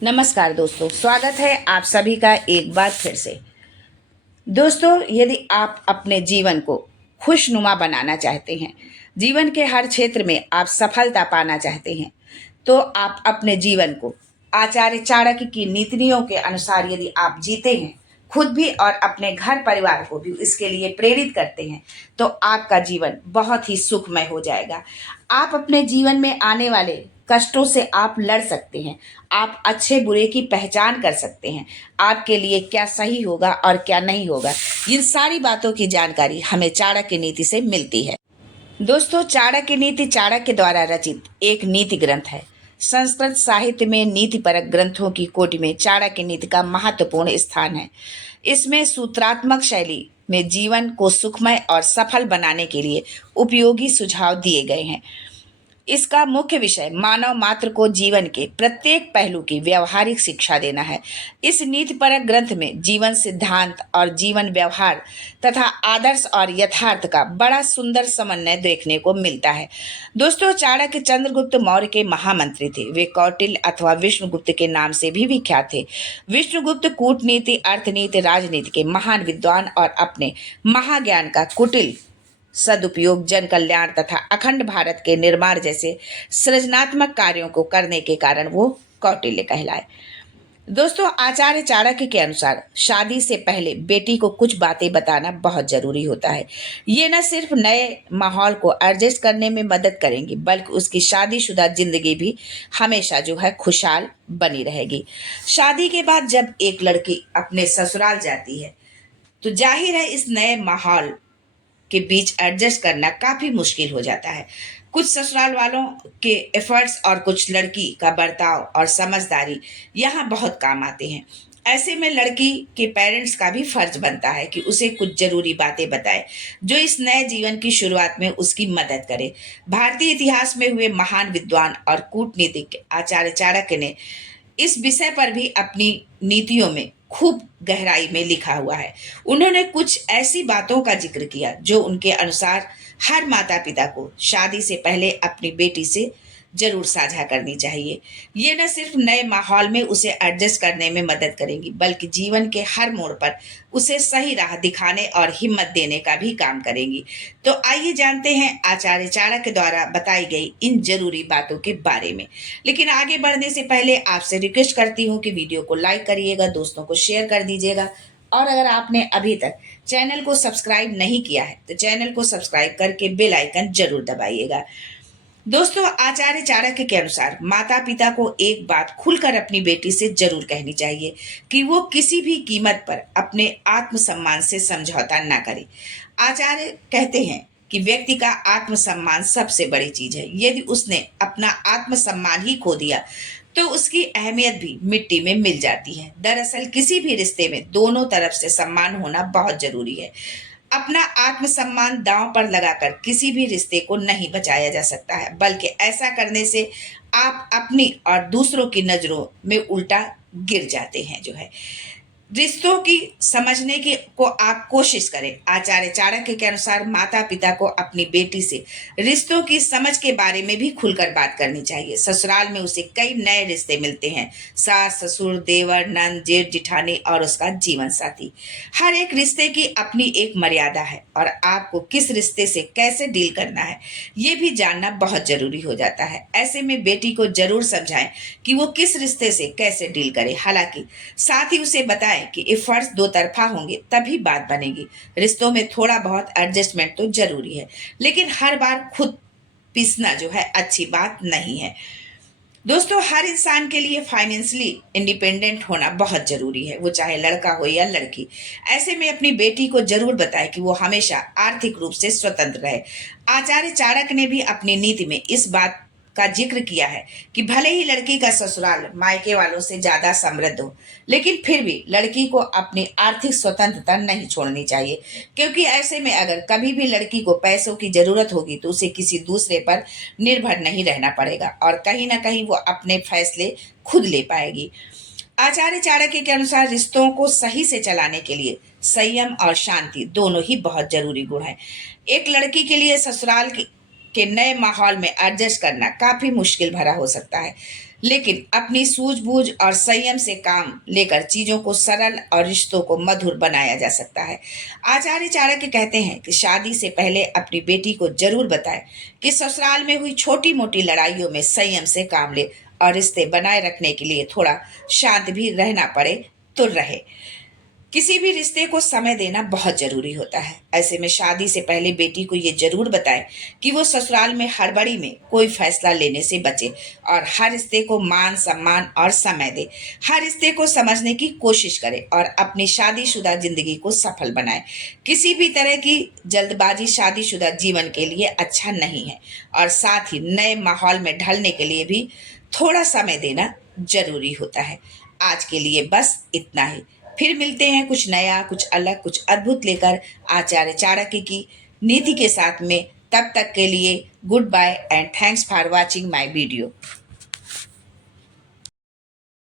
नमस्कार दोस्तों, स्वागत है आप सभी का एक बार फिर से। दोस्तों, यदि आप अपने जीवन को खुशनुमा बनाना चाहते हैं, जीवन के हर क्षेत्र में आप सफलता पाना चाहते हैं, तो आप अपने जीवन को आचार्य चाणक्य की नीतियों के अनुसार यदि आप जीते हैं, खुद भी और अपने घर परिवार को भी इसके लिए प्रेरित करते हैं, तो आपका जीवन बहुत ही सुखमय हो जाएगा। आप अपने जीवन में आने वाले कष्टों से आप लड़ सकते हैं। आप अच्छे बुरे की पहचान कर सकते हैं। आपके लिए क्या सही होगा और क्या नहीं होगा, इन सारी बातों की जानकारी हमें चाणक्य नीति से मिलती है। दोस्तों, चाणक्य नीति चाणक्य द्वारा रचित एक नीति ग्रंथ है। संस्कृत साहित्य में नीतिपरक ग्रंथों की कोटि में चाणक्य नीति का महत्वपूर्ण स्थान है। इसमें सूत्रात्मक शैली में जीवन को सुखमय और सफल बनाने के लिए उपयोगी सुझाव दिए गए हैं। इसका मुख्य विषय मानव मात्र को जीवन के प्रत्येक पहलू की व्यवहारिक शिक्षा देना है। इस नीतिपरक ग्रंथ में जीवन सिद्धांत और जीवन व्यवहार तथा आदर्श और यथार्थ का बड़ा सुंदर समन्वय देखने को मिलता है। दोस्तों, चाणक्य चंद्रगुप्त मौर्य के महामंत्री थे। वे कौटिल्य अथवा विष्णुगुप्त के नाम से भी विख्यात थे। विष्णुगुप्त कूटनीति, अर्थनीति, राजनीति के महान विद्वान और अपने महाज्ञान का कुटिल सदुपयोग जन कल्याण तथा अखंड भारत के निर्माण जैसे सृजनात्मक कार्यों को करने के कारण वो कौटिल्य कहलाए। दोस्तों, आचार्य चाणक्य के अनुसार शादी से पहले बेटी को कुछ बातें बताना बहुत जरूरी होता है। ये न सिर्फ नए माहौल को एडजस्ट करने में मदद करेंगी, बल्कि उसकी शादीशुदा जिंदगी भी हमेशा जो है खुशहाल बनी रहेगी। शादी के बाद जब एक लड़की अपने ससुराल जाती है, तो जाहिर है इस नए माहौल के बीच एडजस्ट करना काफी मुश्किल हो जाता है। कुछ ससुराल वालों के एफर्ट्स और कुछ लड़की का बर्ताव और समझदारी यहाँ बहुत काम आते हैं। ऐसे में लड़की के पेरेंट्स का भी फर्ज बनता है कि उसे कुछ जरूरी बातें बताए जो इस नए जीवन की शुरुआत में उसकी मदद करे। भारतीय इतिहास में हुए महान विद्वान और कूटनीतिक आचार्य चाणक्य ने इस विषय पर भी अपनी नीतियों में खूब गहराई में लिखा हुआ है। उन्होंने कुछ ऐसी बातों का जिक्र किया जो उनके अनुसार हर माता पिता को शादी से पहले अपनी बेटी से जरूर साझा करनी चाहिए। ये न सिर्फ नए माहौल में उसे एडजस्ट करने में मदद करेंगी, बल्कि जीवन के हर मोड़ पर उसे सही राह दिखाने और हिम्मत देने का भी काम करेंगी। तो आइए जानते हैं आचार्य चाणक्य द्वारा बताई गई इन जरूरी बातों के बारे में। लेकिन आगे बढ़ने से पहले आपसे रिक्वेस्ट करती हूँ कि वीडियो को लाइक करिएगा, दोस्तों को शेयर कर दीजिएगा, और अगर आपने अभी तक चैनल को सब्सक्राइब नहीं किया है तो चैनल को सब्सक्राइब करके बेल आइकन जरूर दबाइएगा। दोस्तों, आचार्य चाणक्य के अनुसार माता पिता को एक बात खुलकर अपनी बेटी से जरूर कहनी चाहिए कि वो किसी भी कीमत पर अपने आत्मसम्मान से समझौता ना करे। आचार्य कहते हैं कि व्यक्ति का आत्मसम्मान सबसे बड़ी चीज है। यदि उसने अपना आत्मसम्मान ही खो दिया तो उसकी अहमियत भी मिट्टी में मिल जाती है। दरअसल किसी भी रिश्ते में दोनों तरफ से सम्मान होना बहुत जरूरी है। अपना आत्मसम्मान दांव पर लगाकर किसी भी रिश्ते को नहीं बचाया जा सकता है, बल्कि ऐसा करने से आप अपनी और दूसरों की नजरों में उल्टा गिर जाते हैं। जो है रिश्तों की समझने की को आप कोशिश करें। आचार्य चाणक्य के अनुसार माता पिता को अपनी बेटी से रिश्तों की समझ के बारे में भी खुलकर बात करनी चाहिए। ससुराल में उसे कई नए रिश्ते मिलते हैं, सास ससुर, देवर, नंद, जेठ, जिठानी और उसका जीवन साथी। हर एक रिश्ते की अपनी एक मर्यादा है और आपको किस रिश्ते से कैसे डील करना है ये भी जानना बहुत जरूरी हो जाता है। ऐसे में बेटी को जरूर समझाएं कि वो किस रिश्ते से कैसे डील करे। हालांकि साथ ही उसे बताएं कि एफर्ट्स दो तरफा होंगे तभी बात बनेगी। रिश्तों में थोड़ा बहुत एडजस्टमेंट तो जरूरी है, लेकिन हर बार खुद पीसना जो है अच्छी बात नहीं है। दोस्तों, हर इंसान के लिए फाइनेंशियली इंडिपेंडेंट होना बहुत जरूरी है, वो चाहे लड़का हो या लड़की। ऐसे में अपनी बेटी को जरूर बताएं कि वो हमेशा आर्थिक रूप से स्वतंत्र रहे। आचार्य चाणक्य ने भी अपनी नीति में इस बात का जिक्र किया है कि भले ही लड़की का ससुराल मायके वालों से ज्यादा समृद्ध हो, लेकिन फिर भी लड़की को अपनी आर्थिक स्वतंत्रता नहीं छोड़नी चाहिए, क्योंकि ऐसे में अगर कभी भी लड़की को पैसों की जरूरत होगी तो उसे किसी दूसरे पर निर्भर नहीं रहना पड़ेगा और कहीं ना कहीं वो अपने फैसले खुद ले पाएगी। आचार्य चाणक्य के अनुसार रिश्तों को सही से चलाने के लिए संयम और शांति दोनों ही बहुत जरूरी गुण हैं। एक लड़की के लिए ससुराल के नए माहौल में एडजस्ट करना काफी मुश्किल भरा हो सकता है। लेकिन अपनी सूझबूझ और संयम से काम लेकर चीजों को सरल और रिश्तों को मधुर बनाया जा सकता है। आचार्य चाणक्य कहते हैं कि शादी से पहले अपनी बेटी को जरूर बताएं कि ससुराल में हुई छोटी मोटी लड़ाइयों में संयम से काम ले और रिश्ते बनाए रखने के लिए थोड़ा शांत भी रहना पड़े तो रहे। किसी भी रिश्ते को समय देना बहुत जरूरी होता है। ऐसे में शादी से पहले बेटी को ये जरूर बताएं कि वो ससुराल में हड़बड़ी में कोई फैसला लेने से बचे और हर रिश्ते को मान सम्मान और समय दे। हर रिश्ते को समझने की कोशिश करे और अपनी शादीशुदा जिंदगी को सफल बनाए। किसी भी तरह की जल्दबाजी शादीशुदा जीवन के लिए अच्छा नहीं है और साथ ही नए माहौल में ढलने के लिए भी थोड़ा समय देना जरूरी होता है। आज के लिए बस इतना ही। फिर मिलते हैं कुछ नया, कुछ अलग, कुछ अद्भुत लेकर आचार्य चाणक्य की नीति के साथ में। तब तक के लिए goodbye and thanks for watching my video.